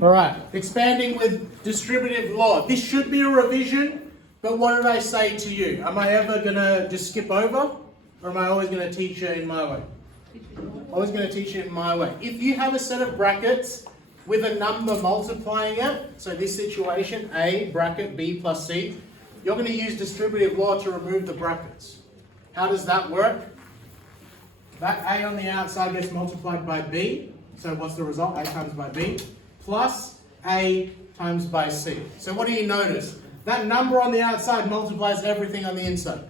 All right, expanding with distributive law. This should be a revision, but what did I say to you? Am I ever going to just skip over, or am I always going to teach you in my way? Always going to teach you in my way. If you have a set of brackets with a number multiplying it, so this situation, A bracket B plus C, you're going to use distributive law to remove the brackets. How does that work? That A on the outside gets multiplied by B, so what's the result? A times by B. Plus A times by C. So what do you notice? That number on the outside multiplies everything on the inside.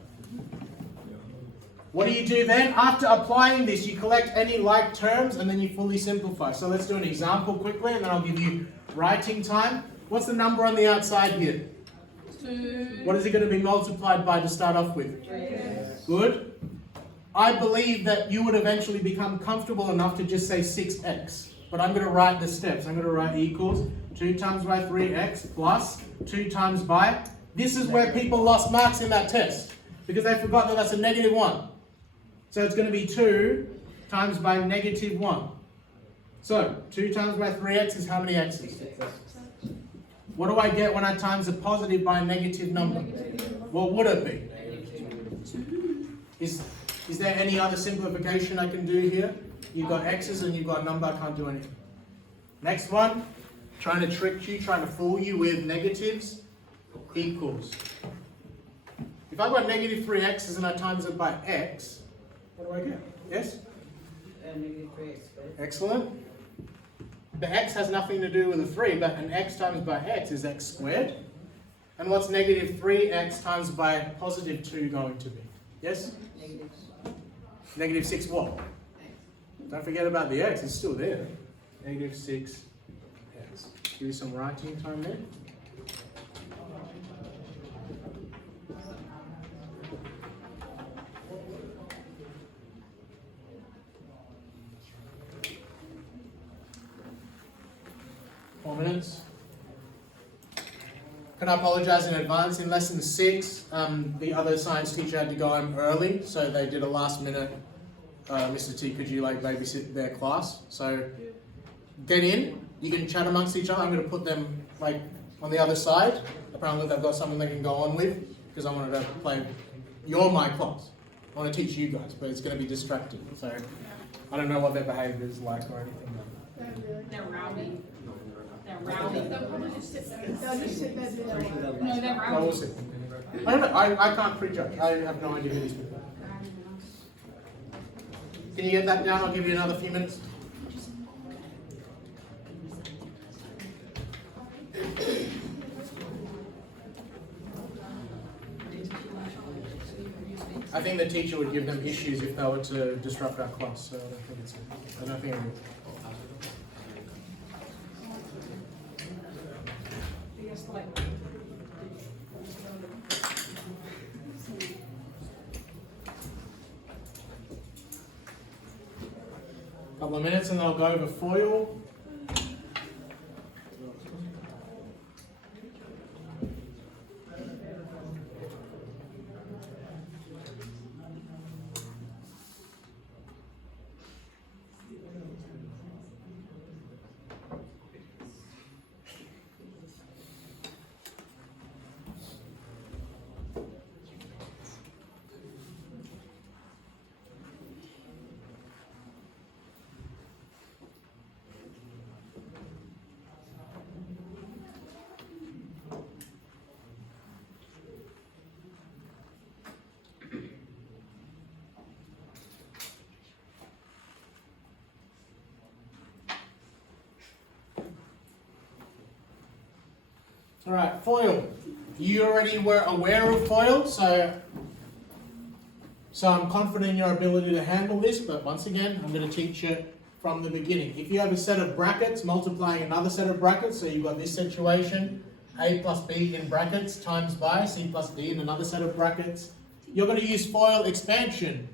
What do you do then? After applying this, you collect any like terms and then you fully simplify. So let's do an example quickly and then I'll give you writing time. What's the number on the outside here? 2. What is it going to be multiplied by to start off with? 3. Good. I believe that you would eventually become comfortable enough to just say 6x. But I'm going to write the steps. I'm going to write equals 2 times by 3x plus 2 times by. This is where people lost marks in that test because they forgot that that's a negative 1. So it's going to be 2 times by negative 1. So 2 times by 3x is how many x's? What do I get when I times a positive by a negative number? What would it be? Is there any other simplification I can do here? You've got x's and you've got a number, I can't do anything. Next one, trying to trick you, trying to fool you with negatives, equals. If I've got negative 3x's and I times it by x, what do I get? Yes? Negative 3x. Excellent. The x has nothing to do with a 3, but an x times by x is x squared. And what's negative 3x times by positive 2 going to be? Yes? Negative 6 what? Don't forget about the x, it's still there. Negative 6x. Give you some writing time there. Minutes. Can I apologize in advance? In lesson 6, the other science teacher had to go home early, so they did a last minute, Mr. T, could you babysit their class? So get in, you can chat amongst each other. I'm going to put them on the other side. Apparently they've got something they can go on with, because I wanted to play, you're my class. I want to teach you guys, but it's going to be distracting. So I don't know what their behavior is like or anything. They're rowdy. They're rowdy. They'll probably just sit there. They'll just sit there doing their work. No, they're I will rowdy. sit. I don't know, I can't prejudge. I have no idea who these people are. Can you get that down? I'll give you another few minutes. I think the teacher would give them issues if they were to disrupt our class, so I don't think it would. Couple of minutes and I'll go over FOIL. All right, FOIL. You already were aware of FOIL, so I'm confident in your ability to handle this, but once again, I'm going to teach you from the beginning. If you have a set of brackets multiplying another set of brackets, so you've got this situation, A plus B in brackets times by C plus D in another set of brackets, you're going to use FOIL expansion.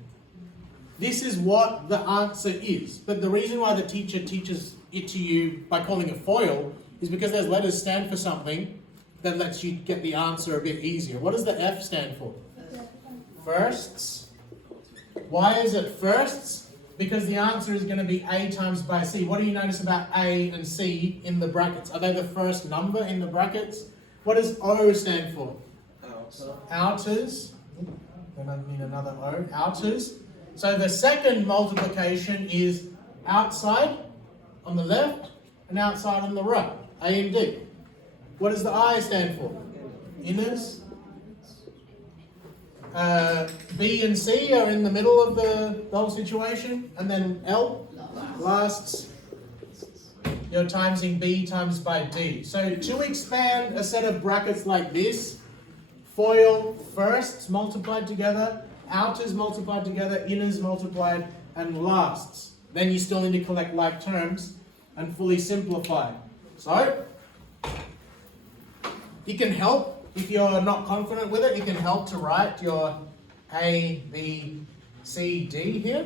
This is what the answer is, but the reason why the teacher teaches it to you by calling it FOIL is because those letters stand for something that lets you get the answer a bit easier. What does the F stand for? Firsts. Why is it firsts? because the answer is going to be A times by C. What do you notice about A and C in the brackets? Are they the first number in the brackets? What does O stand for? Outers. Then I need another O. Outers. So the second multiplication is outside on the left and outside on the right. A and D. What does the I stand for? Inners. B and C are in the middle of the whole situation. And then L, lasts. You're timesing B times by D. So to expand a set of brackets like this, FOIL firsts multiplied together, outers multiplied together, inners multiplied, and lasts. Then you still need to collect like terms and fully simplify. So, it can help, if you're not confident with it, it can help to write your A, B, C, D here.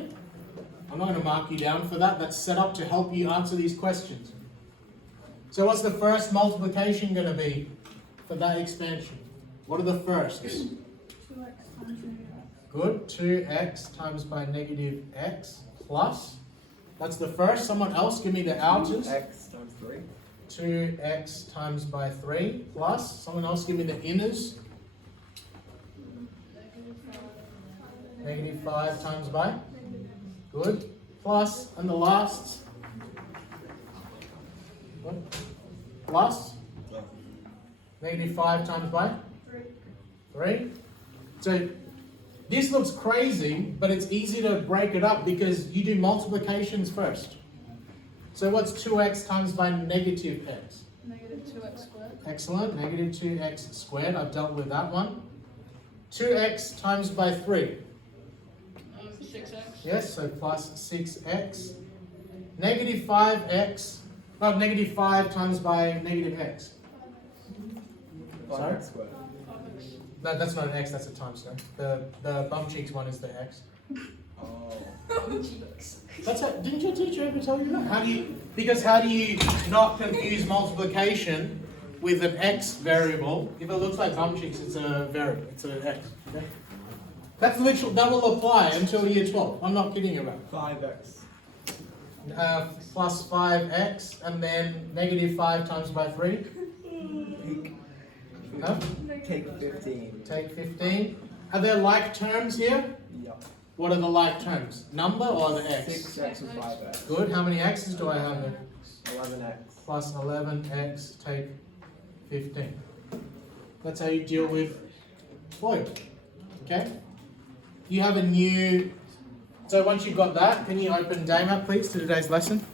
I'm not going to mark you down for that. That's set up to help you answer these questions. So what's the first multiplication going to be for that expansion? What are the firsts? 2x times negative x. Good. 2x times by negative x plus. That's the first. Someone else give me the outers. X times 3. 2x times by 3 plus. Someone else give me the inners. Negative 5 times by. Good. Plus. And the lasts. What? Plus. Negative 5 times by. 3. So this looks crazy, but it's easy to break it up because you do multiplications first. So what's 2x times by negative x? Negative 2x squared. Excellent. Negative 2x squared. I've dealt with that one. 2x times by 3. 6x. Yes, so plus 6x. Negative 5x. Well, negative 5 times by negative x. Sorry? 5x squared. No, that's not an x, that's a times there. The bum cheeks one is the x. Oh. That's it. Didn't your teacher ever tell you that? How do you not confuse multiplication with an x variable? If it looks like bum cheeks, it's a variable. It's an x. Okay? That's literal. That will apply until year 12. I'm not kidding about. 5x. Plus 5x and then negative 5 times by 3. Huh? Take 15. Take 15. Are there like terms here? Yup. What are the like terms? Number or the x? 6x and 5x. Good. How many x's do I have there? 11x. Plus 11x, take 15. That's how you deal with FOIL. Okay? You have a new... So once you've got that, can you open Daymat please to today's lesson?